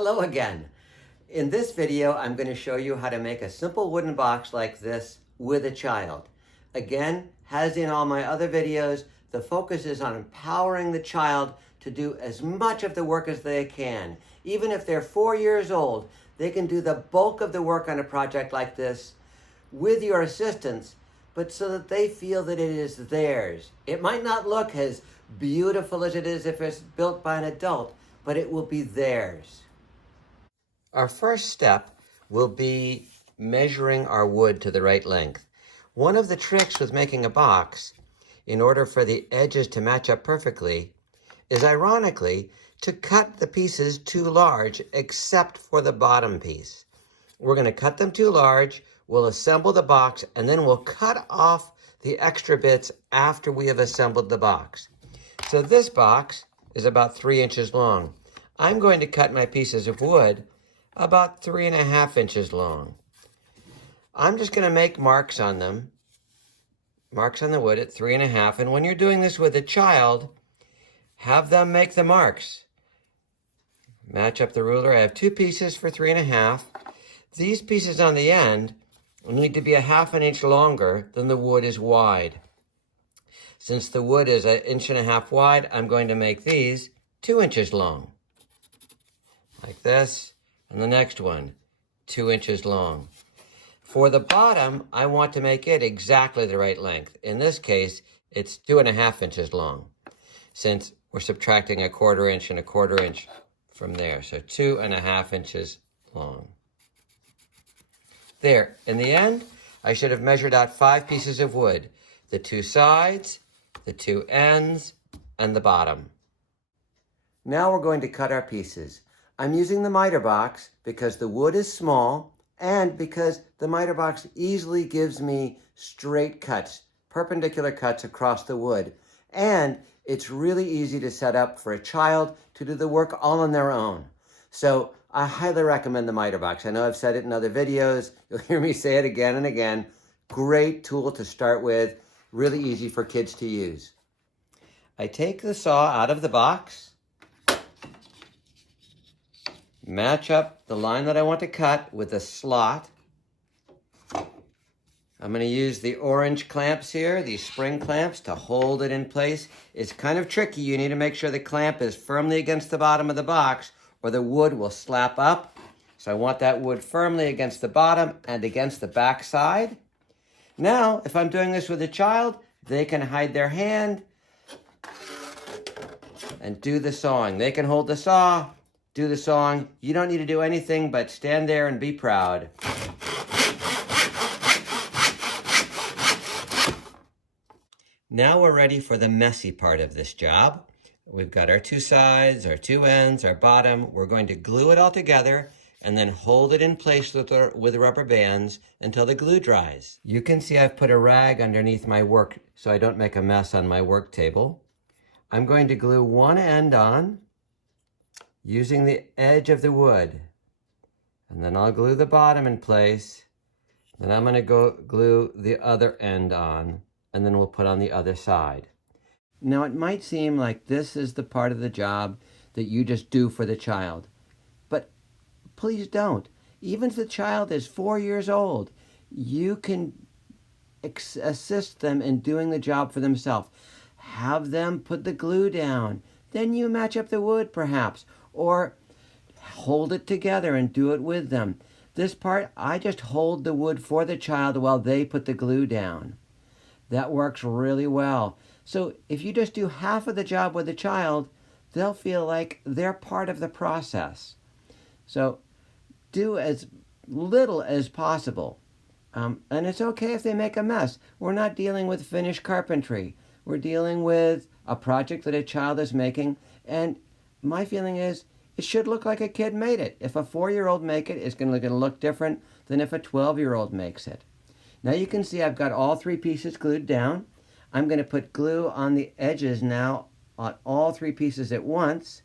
Hello again. In this video, I'm going to show you how to make a simple wooden box like this with a child. Again, as in all my other videos, the focus is on empowering the child to do as much of the work as they can. Even if they're 4 years old, they can do the bulk of the work on a project like this with your assistance, but so that they feel that it is theirs. It might not look as beautiful as it is if it's built by an adult, but it will be theirs. Our first step will be measuring our wood to the right length. One of the tricks with making a box, in order for the edges to match up perfectly, is ironically to cut the pieces too large except for the bottom piece. We're going to cut them too large, we'll assemble the box, and then we'll cut off the extra bits after we have assembled the box. So this box is about 3 inches long. I'm going to cut my pieces of wood about 3.5 inches long. I'm just going to make marks on them, marks on the wood at 3.5. And when you're doing this with a child, have them make the marks. Match up the ruler. I have 2 pieces for 3.5. These pieces on the end need to be 1/2 inch longer than the wood is wide. Since the wood is 1.5 inches wide, I'm going to make these 2 inches long. Like this. And the next one, 2 inches long. For the bottom, I want to make it exactly the right length. In this case, it's 2.5 inches long, since we're subtracting 1/4 inch and 1/4 inch from there. So 2.5 inches long. There, in the end, I should have measured out 5 pieces of wood, the 2 sides, the 2 ends, and the bottom. Now we're going to cut our pieces. I'm using the miter box because the wood is small and because the miter box easily gives me straight cuts, perpendicular cuts across the wood. And it's really easy to set up for a child to do the work all on their own. So I highly recommend the miter box. I know I've said it in other videos. You'll hear me say it again and again. Great tool to start with, really easy for kids to use. I take the saw out of the box, match up the line that I want to cut with the slot. I'm going to use the orange clamps here, these spring clamps, to hold it in place. It's kind of tricky. You need to make sure the clamp is firmly against the bottom of the box or the wood will slap up. So I want that wood firmly against the bottom and against the back side. Now, if I'm doing this with a child, they can hide their hand and do the sawing. They can hold the saw, do the sawing. You don't need to do anything but stand there and be proud. Now we're ready for the messy part of this job. We've got our 2 sides, our 2 ends, our bottom. We're going to glue it all together and then hold it in place with rubber bands until the glue dries. You can see I've put a rag underneath my work so I don't make a mess on my work table. I'm going to glue one end on using the edge of the wood. And then I'll glue the bottom in place. Then I'm going to go glue the other end on, and then we'll put on the other side. Now it might seem like this is the part of the job that you just do for the child, but please don't. Even if the child is 4 years old, you can assist them in doing the job for themselves. Have them put the glue down. Then you match up the wood perhaps, or hold it together and do it with them. This part, I just hold the wood for the child while they put the glue down. That works really well. So if you just do half of the job with the child, they'll feel like they're part of the process. So do as little as possible. And it's okay if they make a mess. We're not dealing with finished carpentry. We're dealing with a project that a child is making, and my feeling is it should look like a kid made it. If a 4-year-old make it, it's going to look different than if a 12-year-old makes it. Now you can see I've got all 3 pieces glued down. I'm going to put glue on the edges now on all 3 pieces at once.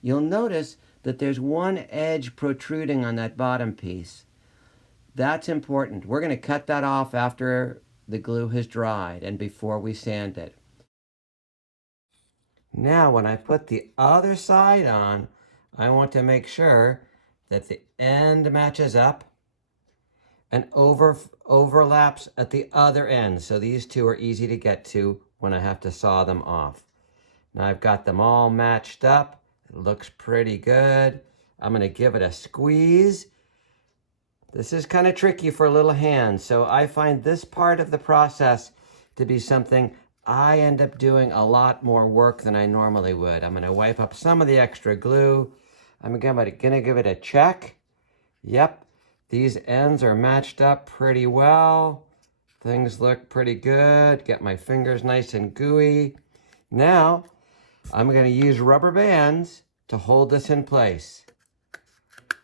You'll notice that there's one edge protruding on that bottom piece. That's important. We're going to cut that off after the glue has dried and before we sand it. Now when I put the other side on, I want to make sure that the end matches up and overlaps at the other end. So these two are easy to get to when I have to saw them off. Now I've got them all matched up. It looks pretty good. I'm going to give it a squeeze. This is kind of tricky for little hands, so I find this part of the process to be something I end up doing a lot more work than I normally would. I'm going to wipe up some of the extra glue. I'm going to give it a check. Yep, these ends are matched up pretty well. Things look pretty good. Get my fingers nice and gooey. Now, I'm going to use rubber bands to hold this in place.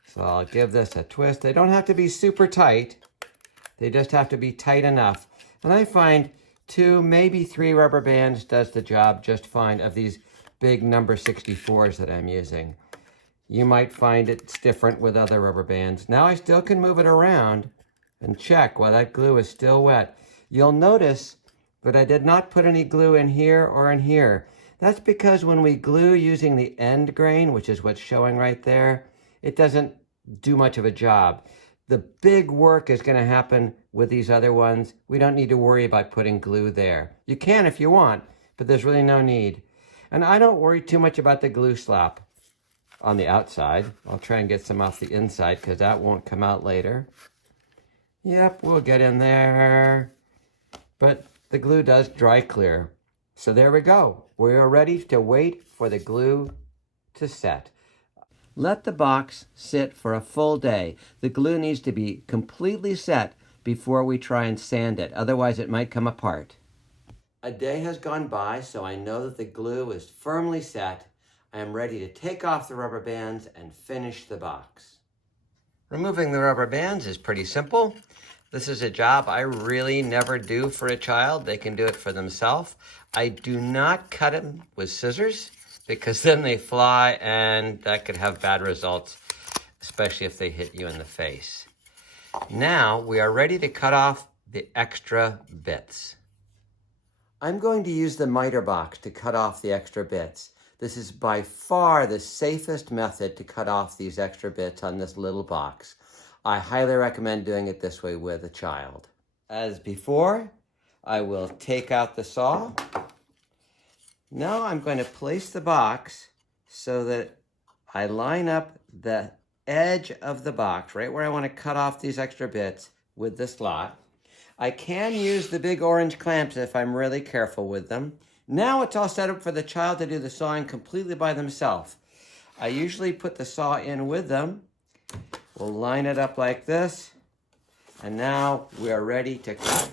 So I'll give this a twist. They don't have to be super tight. They just have to be tight enough. And I find 2, maybe 3 rubber bands does the job just fine of these big number 64s that I'm using. You might find it's different with other rubber bands. Now I still can move it around and check while that glue is still wet. You'll notice that I did not put any glue in here or in here. That's because when we glue using the end grain, which is what's showing right there, it doesn't do much of a job. The big work is going to happen with these other ones. We don't need to worry about putting glue there. You can if you want, but there's really no need. And I don't worry too much about the glue slop on the outside. I'll try and get some off the inside because that won't come out later. Yep, we'll get in there. But the glue does dry clear. So there we go. We are ready to wait for the glue to set. Let the box sit for a full day. The glue needs to be completely set before we try and sand it. Otherwise, it might come apart. A day has gone by, so I know that the glue is firmly set. I am ready to take off the rubber bands and finish the box. Removing the rubber bands is pretty simple. This is a job I really never do for a child. They can do it for themselves. I do not cut them with scissors because then they fly and that could have bad results, especially if they hit you in the face. Now we are ready to cut off the extra bits. I'm going to use the miter box to cut off the extra bits. This is by far the safest method to cut off these extra bits on this little box. I highly recommend doing it this way with a child. As before, I will take out the saw. Now I'm going to place the box so that I line up the edge of the box, right where I want to cut off these extra bits with the slot. I can use the big orange clamps if I'm really careful with them. Now it's all set up for the child to do the sawing completely by themselves. I usually put the saw in with them. We'll line it up like this. And now we are ready to cut.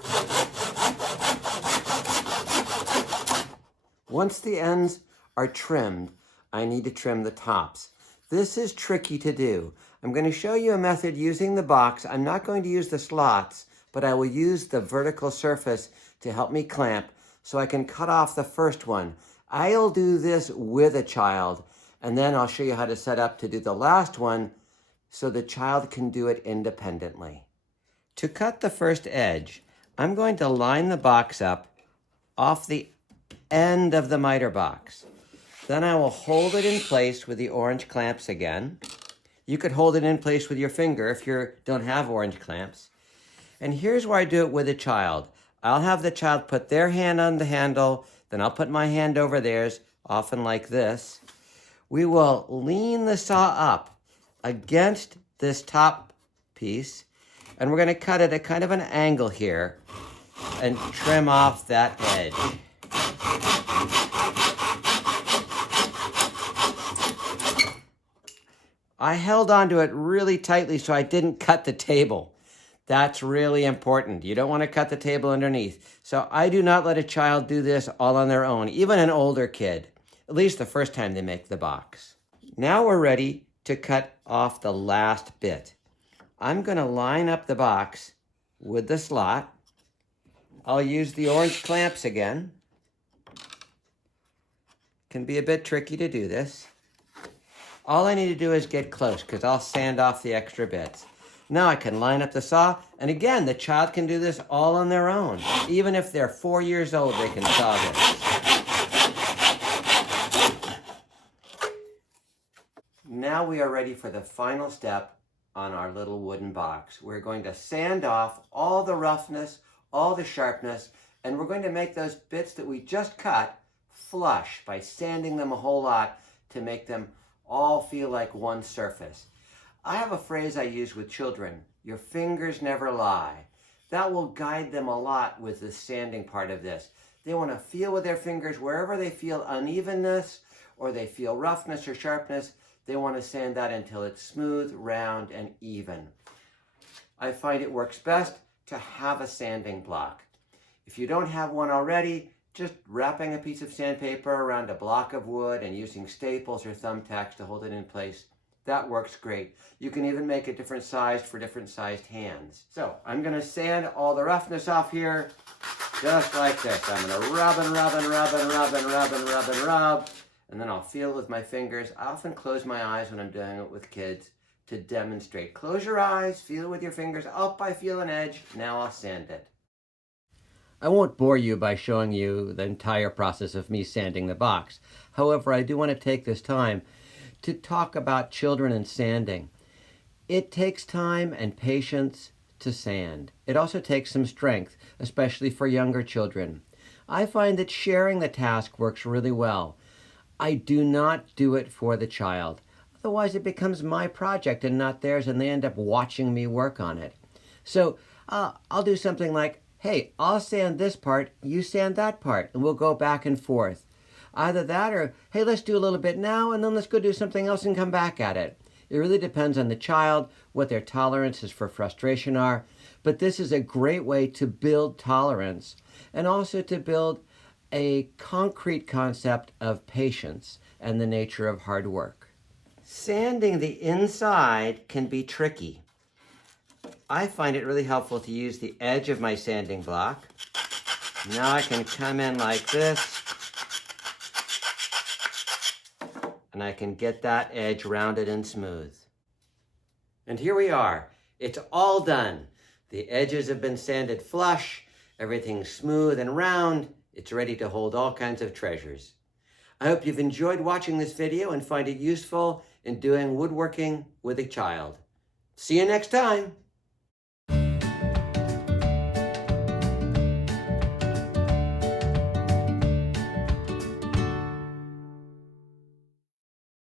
Once the ends are trimmed, I need to trim the tops. This is tricky to do. I'm going to show you a method using the box. I'm not going to use the slots, but I will use the vertical surface to help me clamp so I can cut off the first one. I'll do this with a child, and then I'll show you how to set up to do the last one so the child can do it independently. To cut the first edge, I'm going to line the box up off the end of the miter box. Then I will hold it in place with the orange clamps again. You could hold it in place with your finger if you don't have orange clamps. And here's where I do it with a child. I'll have the child put their hand on the handle, then I'll put my hand over theirs, often like this. We will lean the saw up against this top piece, and we're going to cut at a kind of an angle here and trim off that edge. I held onto it really tightly so I didn't cut the table. That's really important. You don't want to cut the table underneath. So I do not let a child do this all on their own, even an older kid, at least the first time they make the box. Now we're ready to cut off the last bit. I'm going to line up the box with the slot. I'll use the orange clamps again. Can be a bit tricky to do this. All I need to do is get close because I'll sand off the extra bits. Now I can line up the saw, and again, the child can do this all on their own. Even if they're 4 years old, they can saw this. now we are ready for the final step on our little wooden box. We're going to sand off all the roughness, all the sharpness, and we're going to make those bits that we just cut flush by sanding them a whole lot to make them all feel like one surface. I have a phrase I use with children: your fingers never lie. That will guide them a lot with the sanding part of this. They want to feel with their fingers wherever they feel unevenness or they feel roughness or sharpness. They want to sand that until it's smooth, round, and even. I find it works best to have a sanding block. If you don't have one already, just wrapping a piece of sandpaper around a block of wood and using staples or thumbtacks to hold it in place, that works great. You can even make a different size for different sized hands. So I'm going to sand all the roughness off here, just like this. I'm going to rub and rub and rub and rub and rub and rub and rub, and then I'll feel it with my fingers. I often close my eyes when I'm doing it with kids to demonstrate. Close your eyes, feel it with your fingers. Up, I feel an edge. Now I'll sand it. I won't bore you by showing you the entire process of me sanding the box. However, I do want to take this time to talk about children and sanding. It takes time and patience to sand. It also takes some strength, especially for younger children. I find that sharing the task works really well. I do not do it for the child. Otherwise, it becomes my project and not theirs, and they end up watching me work on it. So I'll do something like, hey, I'll sand this part, you sand that part, and we'll go back and forth. Either that or, hey, let's do a little bit now, and then let's go do something else and come back at it. It really depends on the child, what their tolerances for frustration are, but this is a great way to build tolerance and also to build a concrete concept of patience and the nature of hard work. Sanding the inside can be tricky. I find it really helpful to use the edge of my sanding block. Now I can come in like this, and I can get that edge rounded and smooth. And here we are. It's all done. The edges have been sanded flush, everything's smooth and round. It's ready to hold all kinds of treasures. I hope you've enjoyed watching this video and find it useful in doing woodworking with a child. See you next time.